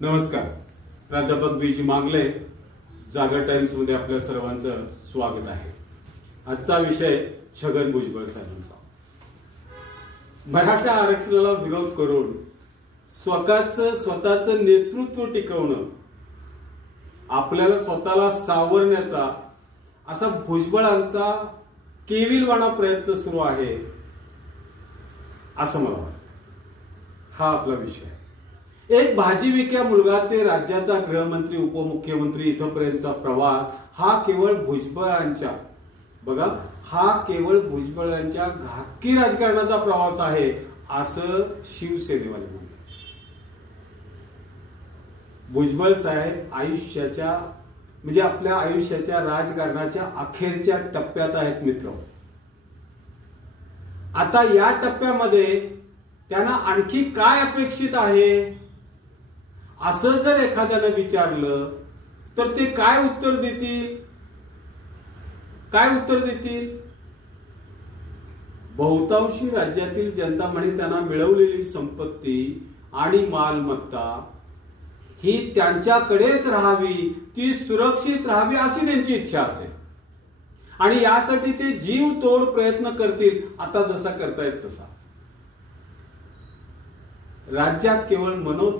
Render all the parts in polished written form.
नमस्कार. प्राध्यापक बीजी मांगले, जागर टाइम्स मध्ये आपल्या सर्वांचं स्वागत आहे. आजचा विषय छगन भुजबळ साहेबांचा. मराठा आरक्षणाला विरोध करून स्वतःचं नेतृत्व टिकवणं, आपल्याला स्वतःला सावरण्याचा असा भुजबळांचा केविलवाणा प्रयत्न सुरू आहे असं मला वाटतं. हा आपला विषय आहे. एक भाजी विक्या मुलगा ते राज्याचा गृहमंत्री, उपमुख्यमंत्री इथपर्यंतचा प्रवास हा केवळ भुजबळांच्या घातकी राजकारणाचा प्रवास आहे असं शिवसेनेवाले म्हणतात. भुजबळ साहेब आपल्या आयुष्याच्या राजकारणाच्या अखेरच्या टप्प्यात आहेत मित्र. आता या टप्प्यामध्ये त्यांना आणखी काय अपेक्षित आहे असं जर एखाद्यानं विचारलं तर ते काय उत्तर देतील? बहुतांशी राज्यातील जनता म्हणे त्यांना मिळवलेली संपत्ती आणि मालमत्ता ही त्यांच्याकडेच राहावी, ती सुरक्षित राहावी अशी त्यांची इच्छा असेल आणि यासाठी ते जीव तोड प्रयत्न करतील, आता जसा करतायत तसा. राज्यात केवळ मनोज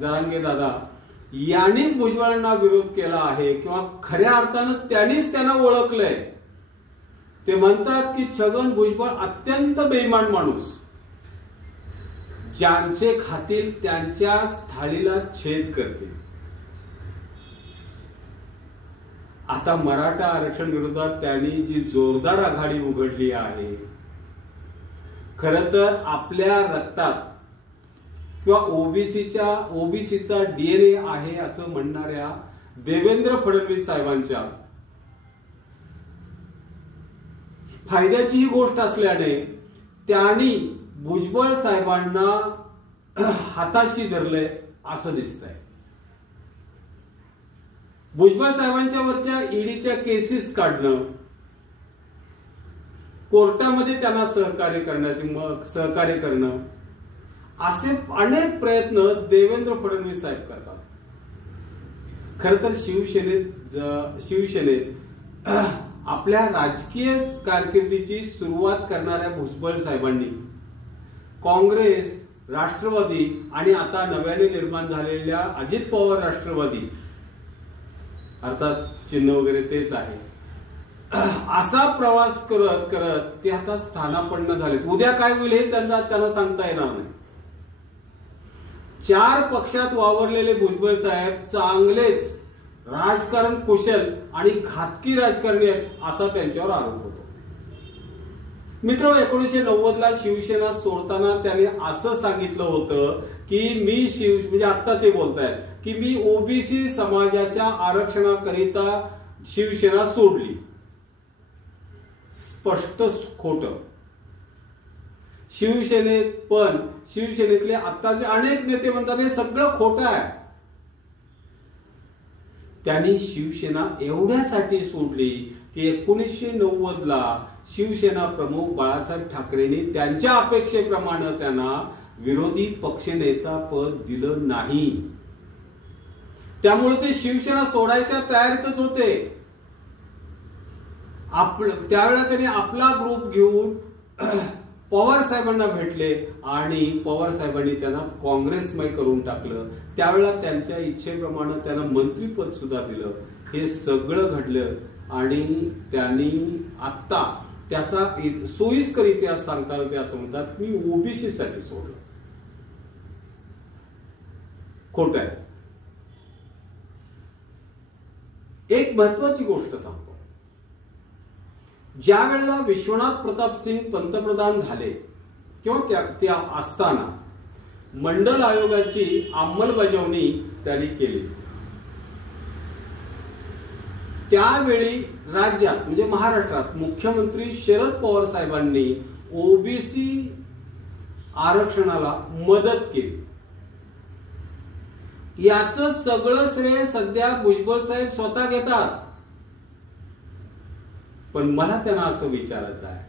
जरांगे दादा यांनीच भुजबळांना विरोध केला आहे किंवा खऱ्या अर्थानं त्यांना ओळखलंय. ते म्हणतात की छगन भुजबळ अत्यंत बेईमान माणूस, ज्यांचे खातील त्यांच्याच थाळीला छेद करते. आता मराठा आरक्षण विरोधात त्यांनी जी जोरदार आघाडी उघडली आहे, खरं तर आपल्या रक्तात किंवा ओबीसीचा डीएनए आहे असं म्हणणाऱ्या देवेंद्र फडणवीस साहेबांच्या फायद्याची ही गोष्ट असल्याने त्यांनी भुजबळ साहेबांना हाताशी धरले असं दिसतंय. भुजबळ साहेबांच्या वरच्या ईडीच्या केसेस काढणं, कोर्टामध्ये त्यांना सहकार्य करणं असे अनेक प्रयत्न देवेंद्र फडणवीस साहेब करतात. खर तर शिवसेनेत आपल्या राजकीय कारकिर्दीची सुरुवात करणाऱ्या भुजबळ साहेबांनी काँग्रेस, राष्ट्रवादी आणि आता नव्याने निर्माण झालेल्या अजित पवार राष्ट्रवादी, अर्थात चिन्ह वगैरे तेच आहे, असा प्रवास करत करत ते आता स्थानापन्न झालेत. उद्या काय होईल हे त्यांना सांगता येणार नाही. 4 पक्षात वावरलेले भुजबळ साहेब चांगलेच राजकारण कुशल आणि घातकी राजकारणी आहेत असा त्यांच्यावर आरोप होतो. मित्र, 1990ला शिवसेना सोडताना त्याने असं सांगितलं होतं की आता ते बोलतायत की मी ओबीसी समाजाच्या आरक्षणाकरिता शिवसेना सोडली. स्पष्ट खोटं. शिवसेनेतले आताचे अनेक नेते म्हणतात हे सगळं खोटं आहे. त्यांनी शिवसेना एवढ्यासाठी सोडली की 1990ला शिवसेना प्रमुख बाळासाहेब ठाकरेंनी त्यांच्या अपेक्षेप्रमाणे त्यांना विरोधी पक्षनेता पद दिलं नाही. त्यामुळे ते शिवसेना सोडायच्या तयारीतच होते. त्यावेळेला त्यांनी आपला ग्रुप घेऊन पवार साहेबांना भेटले आणि पवार साहेबांनी त्यांना काँग्रेसमय करून टाकलं. त्यावेळेला त्यांच्या इच्छेप्रमाणे त्यांना मंत्रीपद सुद्धा दिलं. हे सगळं घडलं आणि त्यांनी आता त्याचा सोयीस्कर इतिहास सांगता येते असं म्हणतात मी ओबीसी साठी सोडलं. खोट आहे. एक महत्वाची गोष्ट सांगतो. ज्या वेळेला विश्वनाथ प्रताप सिंग पंतप्रधान झाले किंवा त्या असताना मंडल आयोगाची अंमलबजावणी त्यांनी केली. त्यावेळी राज्यात म्हणजे महाराष्ट्रात मुख्यमंत्री शरद पवार साहेबांनी ओबीसी आरक्षणाला मदत केली. याचं सगळं श्रेय सध्या भुजबळ साहेब स्वतः घेतात. पण मला त्यांना असं विचारायचं आहे,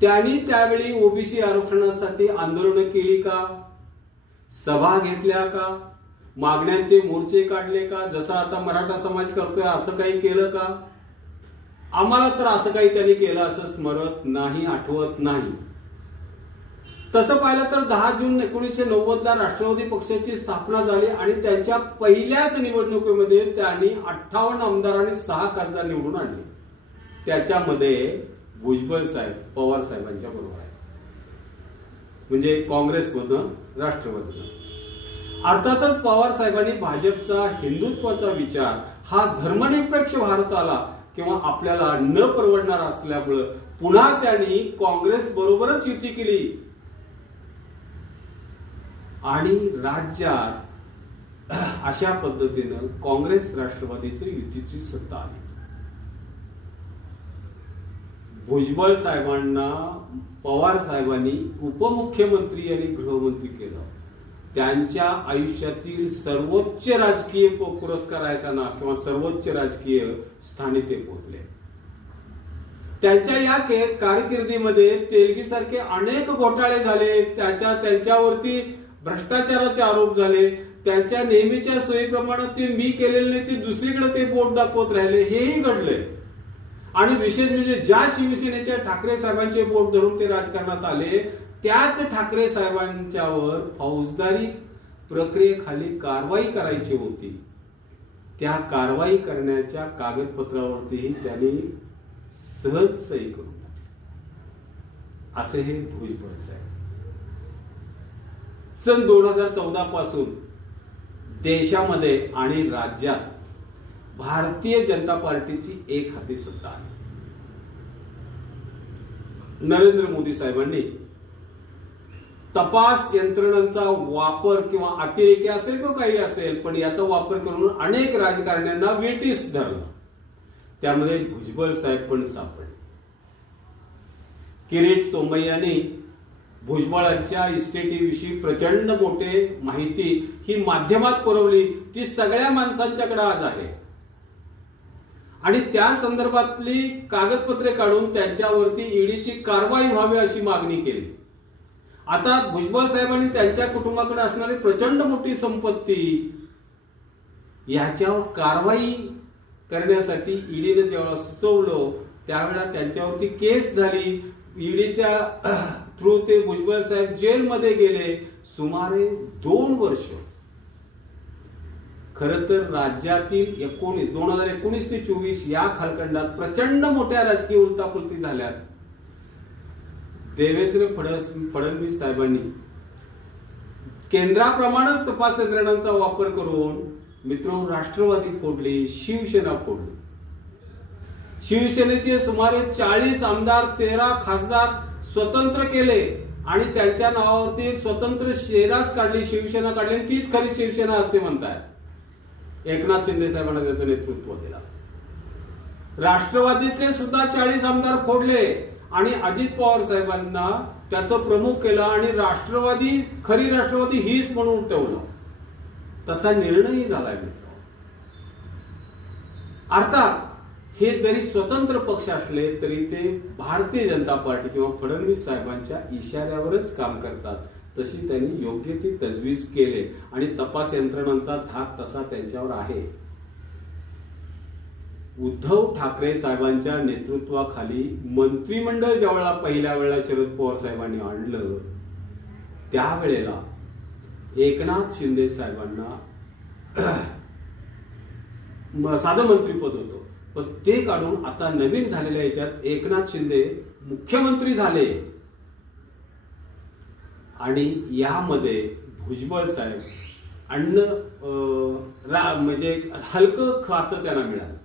त्यांनी त्यावेळी ओबीसी आरक्षणासाठी आंदोलन केली का? सभा घेतल्या का? मागण्यांचे मोर्चे काढले का? जसं आता मराठा समाज करतोय असं काही केलं का? आम्हाला तर असं काही त्यांनी केलं असं स्मरत नाही, आठवत नाही. तसं पाहिलं तर 10 जून 1990ला राष्ट्रवादी पक्षाची स्थापना झाली आणि त्यांच्या पहिल्याच निवडणुकीमध्ये त्यांनी 58 आमदार आणि 6 खासदार निवडून आणले. त्याच्यामध्ये भुजबळ साहेब पवार साहेबांच्या बरोबर आहे, म्हणजे काँग्रेसमधून राष्ट्रवादीनं. अर्थातच पवार साहेबांनी भाजपचा हिंदुत्वाचा विचार हा धर्मनिरपेक्ष भारताला किंवा आपल्याला न परवडणार असल्यामुळे पुन्हा त्यांनी काँग्रेस बरोबरच युती केली आणि राज्यात अशा पद्धतीनं काँग्रेस राष्ट्रवादीची युतीची सत्ता आली. भुजबळ साहेबांना पवार साहेबांनी उपमुख्यमंत्री आणि गृहमंत्री केलं. त्यांच्या आयुष्यातील सर्वोच्च राजकीय पुरस्कार आहे त्यांना किंवा सर्वोच्च राजकीय स्थानी ते पोहोचले. त्यांच्या या कारकिर्दीमध्ये तेलगीसारखे अनेक घोटाळे झाले, त्यांच्यावरती भ्रष्टाचाराचे आरोप झाले. त्यांच्या नेहमीच्या सोयीप्रमाणे ते मी केलेले नाही ते दुसरीकडे ते बोट दाखवत राहिले, हेही घडले. आणि विशेष म्हणजे ज्या शिवसेनेच्या ठाकरे साहेबांचे बोट धरून ते राजकारणात आले, त्याच ठाकरे साहेबांच्यावर फौजदारी प्रक्रियेखाली कारवाई करायची होती. त्या कारवाई करण्याच्या कागदपत्रावरतीही त्यांनी सहज सही करून असे हे भुजबळ साहेब. सन 2014 पासून देशामध्ये आणि राज्यात भारतीय जनता पार्टीची एक हाती सत्ता आहे. नरेंद्र मोदी साहेबांनी तपास यंत्रणांचा वापर किंवा अतिरेकी असेल किंवा काही असेल पण याचा वापर करून अनेक राजकारण्यांना वेठीस धरलं. त्यामध्ये भुजबळ साहेब पण सापडले. किरीट सोमय्यांनी भुजबळांच्या इस्टेटीविषयी प्रचंड मोठे माहिती ही माध्यमात पुरवली जी सगळ्या माणसांच्याकडे आज आहे आणि त्या संदर्भातली कागदपत्रे काढून त्यांच्यावरती ईडीची कारवाई व्हावी अशी मागणी केली. आता भुजबळ साहेबांनी त्यांच्या कुटुंबाकडे असणारी प्रचंड मोठी संपत्ती याच्यावर कारवाई करण्यासाठी ईडीने जेव्हा सुचवलं त्यावेळेला त्यांच्यावरती केस झाली. ईडीच्या थ्रू ते भुजबळ साहेब जेलमध्ये गेले सुमारे 2 वर्ष. खरं तर राज्यातील 2019 ते 24 या कालखंडात प्रचंड मोठ्या राजकीय उलटापुलटी झाल्यात. देवेंद्र फडणवीस साहेबांनी केंद्राप्रमाणेच तपास यंत्रणांचा वापर करून मित्र राष्ट्रवादी फोडली, शिवसेना फोडली. शिवसेनेचे सुमारे 40 आमदार 13 खासदार स्वतंत्र केले आणि त्यांच्या नावावरती एक स्वतंत्र शेराच काढली, शिवसेना काढली आणि तीच खरी शिवसेना असते म्हणताय. एकनाथ शिंदे साहेबांना त्याचं नेतृत्व दिलं. राष्ट्रवादीतले सुद्धा 40 आमदार फोडले आणि अजित पवार साहेबांना त्याचं प्रमुख केलं आणि राष्ट्रवादी खरी राष्ट्रवादी हीच म्हणून ठेवलं. तसा निर्णयही झालाय मित्र. अर्थात हे जरी स्वतंत्र पक्ष असले तरी ते भारतीय जनता पार्टी किंवा फडणवीस साहेबांच्या इशाऱ्यावरच काम करतात. तशी त्यांनी योग्य ती तजवीज केले आणि तपास यंत्रणांचा धाक तसा त्यांच्यावर आहे. उद्धव ठाकरे साहेबांच्या नेतृत्वाखाली मंत्रिमंडळ ज्यावेळेला पहिल्या वेळेला शरद पवार साहेबांनी आणलं त्यावेळेला एकनाथ शिंदे साहेबांना साधं मंत्रीपद होतं पण ते काढून आता नवीन झालेल्या याच्यात एकनाथ शिंदे मुख्यमंत्री झाले आणि यामध्ये भुजबळ साहेब म्हणजे हलकं खातं त्यांना मिळालं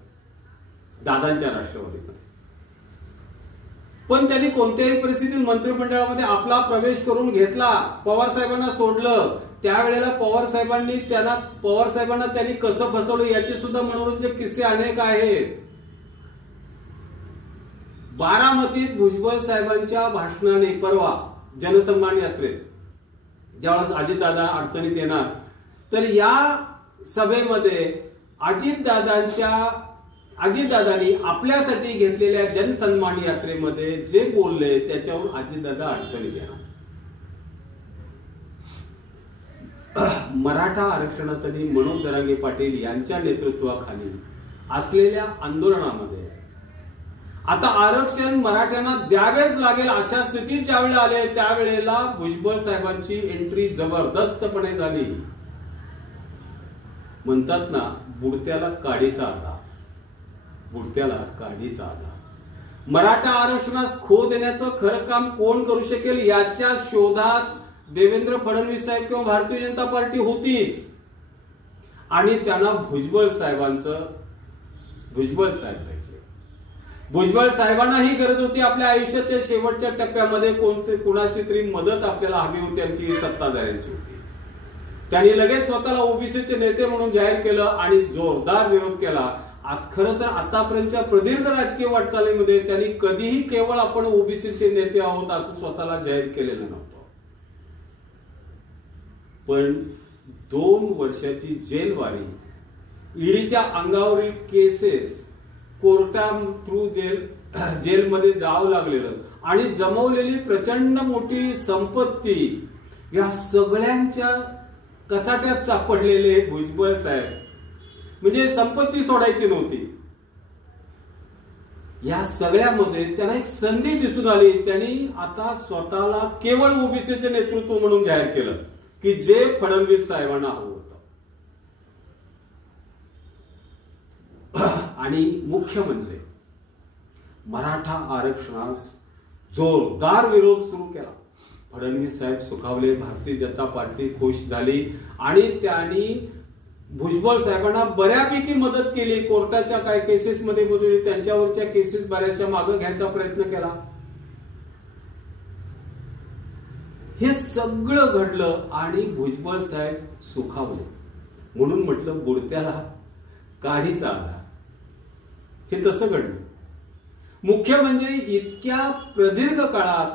दादांच्या राष्ट्रवादीमध्ये. पण त्यांनी कोणत्याही परिस्थितीत मंत्रिमंडळामध्ये आपला प्रवेश करून घेतला. पवार साहेबांना सोडलं. त्यावेळेला पवार साहेबांना त्यांनी कसं फसवलं याचे सुद्धा मनोरंजक किस्से अनेक आहेत. बारामतीत भुजबळ साहेबांच्या भाषणाने परवा जनसन्मान यात्रेत ज्यावेळेस अजितदादा अडचणीत येणार तर या सभेमध्ये अजितदादांनी आपल्यासाठी घेतलेल्या जनसन्मान यात्रेमध्ये जे बोलले त्याच्यावर अजितदादा अडचणीत येणार. मराठा आरक्षणासाठी मनोज जरांगे पाटील यांच्या नेतृत्वाखाली असलेल्या आंदोलनामध्ये आता आरक्षण मराठ्यांना द्यावेच लागेल अशा स्थितीत ज्यावेळी आले त्यावेळेला भुजबळ साहेबांची एंट्री जबरदस्तपणे झाली. म्हणतात ना, बुडत्याला काडीचा आधार, बुडत्याला काडीचा आधार. मराठा आरक्षणास खो देण्याचं खरं काम कोण करू शकेल याच्या शोधात देवेंद्र फडणवीस साहेब किंवा भारतीय जनता पार्टी होतीच. आणि त्यांना भुजबळ साहेब भेटले. भुजबळ साहेबांनाही गरज होती आपल्या आयुष्याच्या शेवटच्या टप्प्यामध्ये कोणाची तरी मदत आपल्याला हवी होती आणि ती सत्ताधाऱ्यांची होती. त्यांनी लगेच स्वतःला ओबीसीचे नेते म्हणून जाहीर केलं आणि जोरदार विरोध केला. खरं तर आतापर्यंतच्या प्रदीर्घ राजकीय वाटचालीमध्ये त्यांनी कधीही केवळ आपण ओबीसीचे नेते आहोत असं स्वतःला जाहीर केलेलं नव्हतं. पण 2 वर्षाची जेलवारी, ईडीच्या अंगावरील केसेस, कोर्टा थ्रू जेलमध्ये जावं लागलेलं आणि जमवलेली प्रचंड मोठी संपत्ती, या सगळ्यांच्या कचाट्यात सापडलेले भुजबळ साहेब म्हणजे संपत्ती सोडायची नव्हती. या सगळ्यामध्ये त्यांना एक संधी दिसून आली. त्यांनी आता स्वतःला केवळ ओबीसीचे नेतृत्व म्हणून जाहीर केलं की जे फडणवीस साहेबांना हवं होतं. आणि मुख्य म्हणजे मराठा आरक्षणास जोरदार विरोध सुरू केला. फडणवीस साहेब सुखावले, भारतीय जनता पार्टी खुश झाली आणि त्यांनी भुजबळ साहेबांना बऱ्यापैकी मदत केली. कोर्टाच्या काही केसेस मध्ये बुजवली, त्यांच्यावरच्या केसेस बऱ्याचशा मागे घ्यायचा प्रयत्न केला. हे सगळं घडलं आणि भुजबळ साहेब सुखावले. म्हणून म्हटलं बुडत्याला काडीचा आधार. हे तसं घडलं. मुख्य म्हणजे इतक्या प्रदीर्घ काळात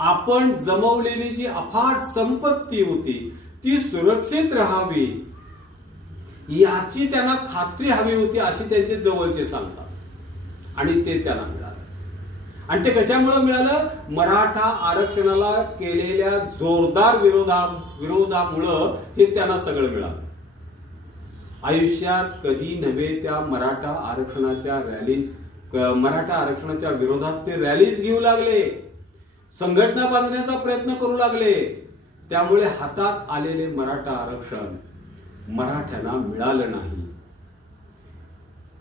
आपण जमवलेली जी अफाट संपत्ती होती ती सुरक्षित राहावी याची त्यांना खात्री हवी होती अशी त्यांचे जवळचे सांगतात. आणि ते त्यांना मिळालं. आणि ते कशामुळे मिळालं? मराठा आरक्षणाला केलेल्या जोरदार विरोधामुळं हे त्यांना सगळं मिळालं. आयुष्यात कधी नव्हे त्या मराठा आरक्षणाच्या विरोधात ते रॅलीज घेऊ लागले, संघटना बांधण्याचा प्रयत्न करू लागले. त्यामुळे हातात आलेले मराठा आरक्षण मराठ्यांना मिळालं नाही.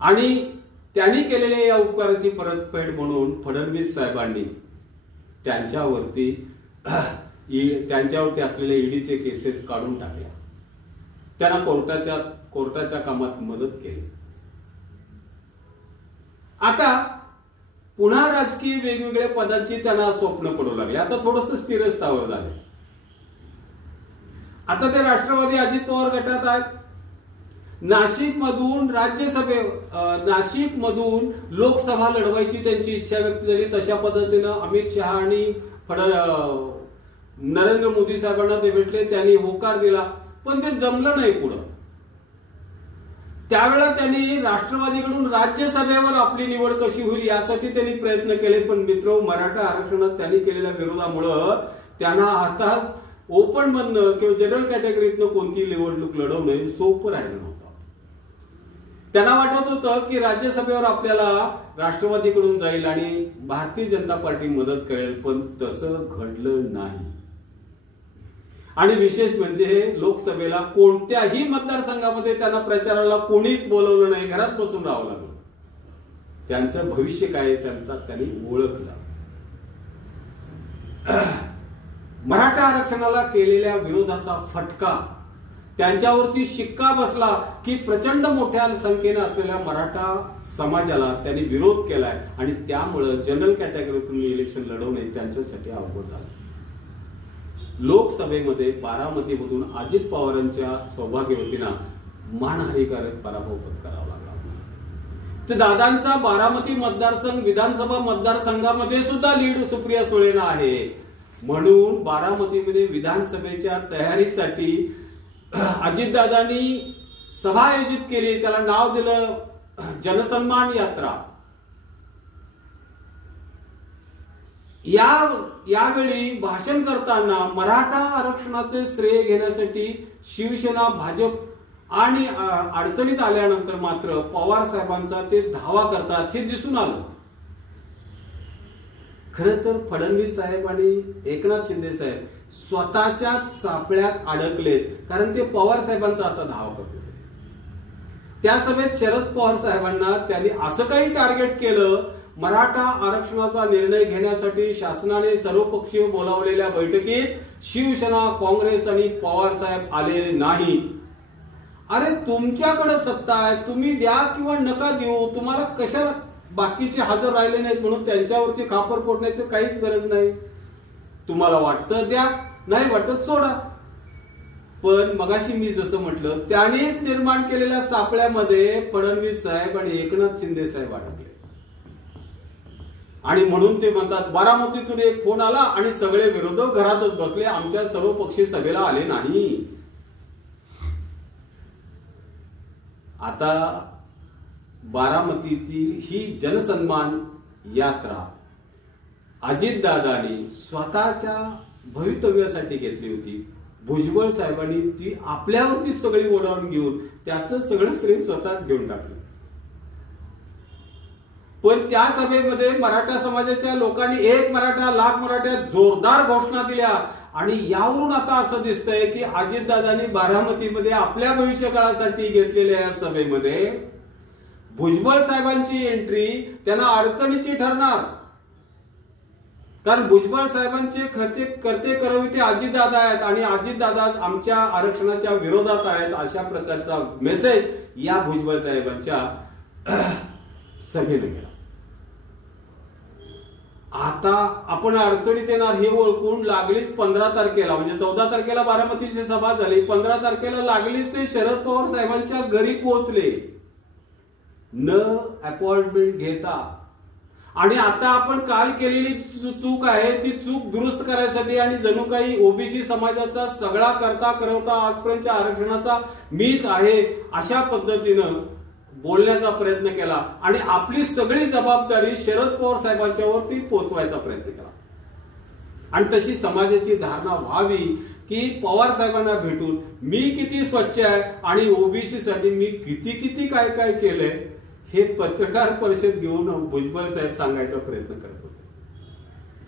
आणि त्यांनी केलेल्या या उपकाराची परतफेड म्हणून फडणवीस साहेबांनी त्यांच्यावरती असलेले ईडीचे केसेस काढून टाकल्या. त्यांना कोर्टाच्या कामात मदत केली. आता पुन्हा राजकीय वेगवेगळ्या पदांची त्यांना स्वप्न पडू लागले. आता थोडंसं स्थिरस्थावर झाले. आता ते राष्ट्रवादी अजित पवार गटात आहेत. नाशिकमधून लोकसभा लढवायची त्यांची इच्छा व्यक्त झाली. तशा पद्धतीनं अमित शहा आणि नरेंद्र मोदी साहेबांना ते भेटले, त्यांनी होकार दिला. पण ते जमलं नाही पुढं. त्यावेळेला त्यांनी राष्ट्रवादीकडून राज्यसभेवर आपली निवड कशी होईल यासाठी त्यांनी प्रयत्न केले. पण मित्र, मराठा आरक्षणात त्यांनी केलेल्या विरोधामुळं त्यांना आताच ओपन मधनं किंवा जनरल कॅटेगरीतनं कोणती निवडणूक लढवणं सोपं राहिलं नव्हतं. त्यांना वाटत होतं की राज्यसभेवर आपल्याला राष्ट्रवादीकडून जाईल आणि भारतीय जनता पार्टी मदत करेल. पण तसं घडलं नाही. आणि विशेष म्हणजे लोकसभेला कोणत्याही मतदारसंघामध्ये त्यांना प्रचाराला कोणीच बोलवलं नाही. घरात बसून राहावं लागलं. त्यांचं भविष्य काय त्यांचा त्यांनी ओळखला. मराठा आरक्षणाला केलेल्या विरोधाचा फटका त्यांच्यावरती शिक्का बसला की प्रचंड मोठ्या संख्येने असलेल्या मराठा समाजाला त्यांनी विरोध केलाय आणि त्यामुळे जनरल कॅटेगरीतून इलेक्शन लढवणे त्यांच्यासाठी अवघड झालं. लोकसभेमध्ये बारामतीमधून अजित पवारांच्या सौभाग्यवतीनं मानहानीकारक पराभव पत्करावा लागला. तर दादांचा बारामती मतदारसंघ विधानसभा मतदारसंघामध्ये सुद्धा लीड सुप्रिया सुळेंना आहे. म्हणून बारामतीमध्ये विधानसभेच्या तयारीसाठी अजितदादांनी सभा आयोजित केली. त्याला नाव दिलं जनसन्मान यात्रा. यावेळी भाषण करताना मराठा आरक्षणाचे श्रेय घेण्यासाठी शिवसेना, भाजप आणि अडचणीत आल्यानंतर मात्र पवार साहेबांचा ते धावा करतात हे दिसून आलं. खरं तर फडणवीस साहेब आणि एकनाथ शिंदे साहेब स्वतःच्याच सापळ्यात अडकलेत, कारण ते पवार साहेबांचा आता धावा करत होते. त्या सभेत शरद पवार साहेबांना त्यांनी असं काही टार्गेट केलं, मराठा आरक्षणाचा निर्णय घेण्यासाठी शासनाने सर्वपक्षीय बोलावलेल्या बैठकीत शिवसेना, काँग्रेस आणि पवार साहेब आले नाही. अरे तुमच्याकडे सत्ता आहे, तुम्ही द्या किंवा नका देऊ, तुम्हाला कशाला बाकीचे हजर राहिले नाहीत म्हणून त्यांच्यावरती खापर फोडण्याची काहीच गरज नाही. तुम्हाला वाटतं द्या, नाही वाटत सोडा. पण मगाशी मी जसं म्हटलं, त्यानेच निर्माण केलेल्या सापळ्यामध्ये फडणवीस साहेब आणि एकनाथ शिंदे साहेब अडकले. आणि म्हणून ते म्हणतात बारामतीतून एक फोन आला आणि सगळे विरोधक घरातच बसले, आमच्या सर्वपक्षीय सभेला आले नाही. आता बारामतीतील ही जनसन्मान यात्रा अजितदादांनी स्वतःच्या भवितव्यासाठी घेतली होती. भुजबळ साहेबांनी ती आपल्यावरती सगळी ओढावून घेऊन त्याचं सगळं श्रेय स्वतःच घेऊन टाकलं. पण त्या सभेमध्ये मराठा समाजाच्या लोकांनी एक मराठा लाख मराठा जोरदार घोषणा दिल्या. आणि यावरून आता असं दिसतंय की अजितदादांनी बारामतीमध्ये आपल्या भविष्यकाळासाठी घेतलेल्या या सभेमध्ये भुजबळ साहेबांची एंट्री त्यांना अडचणीची ठरणार. कारण भुजबळ साहेबांचे करते करविते अजितदादा आहेत आणि अजितदादा आमच्या आरक्षणाच्या विरोधात आहेत, अशा प्रकारचा मेसेज या भुजबळ साहेबांच्या सभेने गेला. आता आपण अडचणीत येणार हे ओळखून लागलीच 15 तारखेला, म्हणजे 14 तारखेला बारामतीची सभा झाली, 15 तारखेला लागलीच ते शरद पवार साहेबांच्या घरी पोहोचले न अपॉइंटमेंट घेता. आणि आता आपण काल केलेली चूक आहे ती चूक दुरुस्त करायसाठी आणि जणू काही ओबीसी समाजाचा सगळा करता करवता आजपर्यंतच्या आरक्षणाचा मीच आहे अशा पद्धतीनं बोलण्याचा प्रयत्न केला आणि आपली सगळी जबाबदारी शरद पवार साहेबांच्यावरती पोहोचवायचा प्रयत्न केला. आणि तशी समाजाची धारणा व्हावी की पवार साहेबांना भेटून मी किती स्वच्छ आहे आणि ओबीसी साठी मी किती काय काय केलंय हे पत्रकार परिषद घेऊन भुजबळ साहेब सांगायचा प्रयत्न करत होते.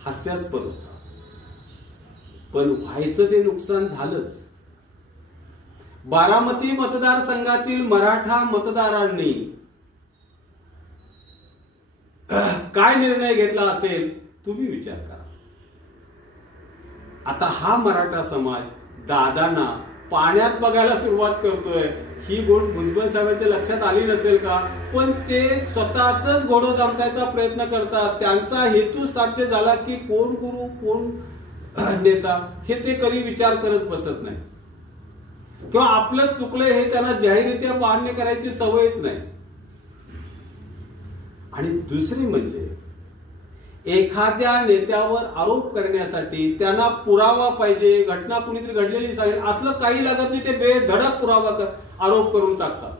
हास्यास्पद होता, पण व्हायचं ते नुकसान झालंच. बारामती मतदारसंघातील मराठा मतदारांनी काय निर्णय घेतला असेल तुम्ही विचार करा. आता हा मराठा समाज दादांना पाण्यात बघायला सुरुवात करतोय. ही गोष्ट भुजबळ साहेबांच्या लक्षात आली नसेल का? पण ते स्वतःच घोडं दामटायचा प्रयत्न करतात. त्यांचा हेतू साध्य झाला की कोण गुरु कोण नेता हे ते कधी विचार करत बसत नाही, किंवा आपलं चुकलंय हे त्यांना जाहीररित्या मान्य करायची सवयच नाही. आणि दुसरी म्हणजे एखाद्या नेत्यावर आरोप करण्यासाठी त्यांना पुरावा पाहिजे, घटना कुणीतरी घडलेली सांगेल असलं काही लागत नाही, ते बेधडक पुरावा आरोप करून टाकतात.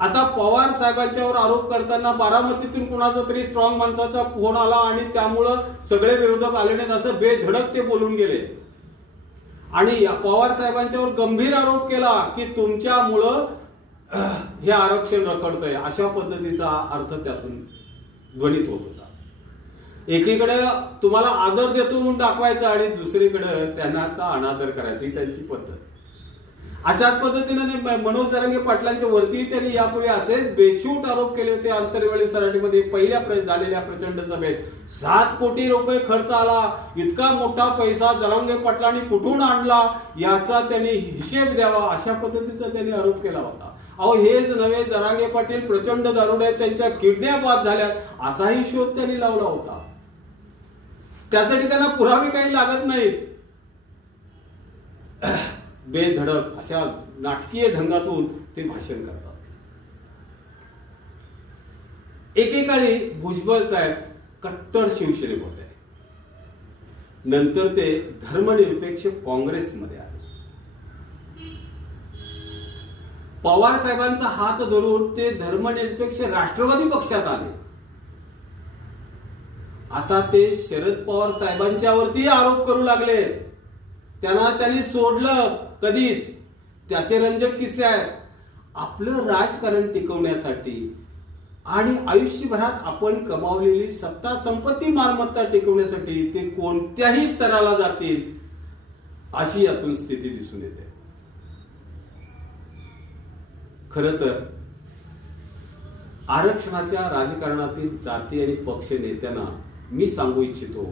आता पवार साहेबांच्यावर आरोप करताना बारामतीतून कुणाचा तरी स्ट्रॉंग माणसाचा फोन आला आणि त्यामुळं सगळे विरोधक आले नाहीत असं बेधडक ते बोलून गेले. आणि पवार साहेबांच्यावर गंभीर आरोप केला की तुमच्यामुळं हे आरक्षण रखडतंय, अशा पद्धतीचा अर्थ त्यातून ध्वनित होत होता. एकीकडे तुम्हाला आदर देतो म्हणून दाखवायचा आणि दुसरीकडे त्यांनाचा अनादर करायची त्यांची पद्धत. अशाच पद्धतीने मनोज जरांगे पाटलांच्या वरती त्यांनी यापूर्वी असेच बेछूट आरोप केले होते. आंतरवेळी सराटीमध्ये पहिल्या झालेल्या प्रचंड सभेत 7 कोटी रुपये खर्च आला, इतका मोठा पैसा जरांगे पाटलांनी कुठून आणला याचा त्यांनी हिशेब द्यावा, अशा पद्धतीचा त्यांनी आरोप केला होता. अहो हेच नव्हे, जरांगे पाटील प्रचंड दारुडे आहेत, त्यांच्या किडन्या बाद झाल्या असाही शोध त्यांनी लावला होता. त्यासाठी त्यांना पुरावे काही लागत नाहीत. बेधडक अशा नाटकीय ढंगातून ते भाषण करतात. एकेकाळी भुजबळ साहेब कट्टर शिवसेनेत होते, नंतर ते धर्मनिरपेक्ष काँग्रेसमध्ये आले. पवार साहेबांचा हात धरून ते धर्मनिरपेक्ष राष्ट्रवादी पक्षात आले. आता ते शरद पवार साहेबांच्यावरती आरोप करू लागले. त्यांनी सोडलं कधीच. त्याचे रंजक किस्से आहेत. आपलं राजकारण टिकवण्यासाठी आणि आयुष्यभरात आपण कमावलेली सत्ता संपत्ती मालमत्ता टिकवण्यासाठी ते कोणत्याही स्तराला जातील अशी यातून स्थिती दिसून येते. खरं तर आरक्षणाच्या राजकारणातील जाती आणि पक्ष नेत्यांना मी सांगू इच्छितो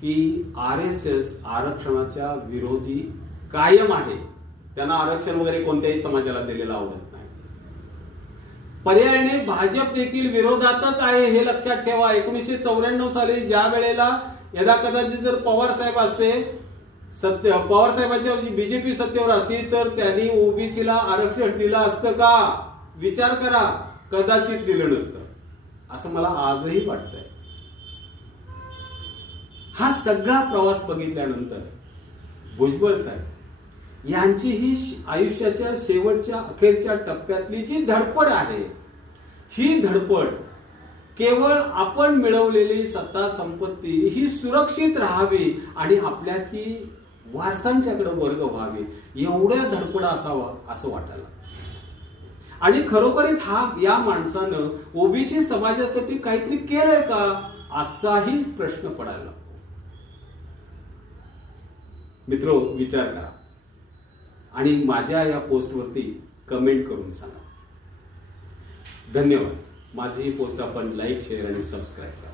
की RSS आरक्षणाच्या विरोधी कायम आहे. त्यांना आरक्षण वगैरे कोणत्याही समाजाला दिलेलं आवडत नाही. पर्यायाने भाजप देखील विरोधातच आहे हे लक्षात ठेवा. 1994 साली ज्या वेळेला यदा कदाचित जर पवार साहेबांच्या बीजेपी सत्तेवर असती तर त्यांनी ओबीसीला आरक्षण दिलं असतं का? विचार करा. कदाचित दिलं नसतं असं मला आजही वाटतंय. हा सगळा प्रवास बघितल्यानंतर भुजबळ साहेब यांची ही आयुष्याच्या शेवटच्या अखेरच्या टप्प्यातली जी धडपड आहे, ही धडपड केवळ आपण मिळवलेली सत्ता संपत्ती ही सुरक्षित राहावी आणि आपल्या ती वारसांच्याकडे वर्ग व्हावी एवढ्या धडपड असावा असं वाटायला. आणि खरोखरीच या माणसानं ओबीसी समाजासाठी काहीतरी केलंय का असाही प्रश्न पडायला लागतो. मित्रो, विचार करा आणि माझ्या या पोस्टवरती कमेंट करून सांगा. धन्यवाद. माझी ही पोस्ट आपण लाईक, शेअर आणि सबस्क्राईब करा.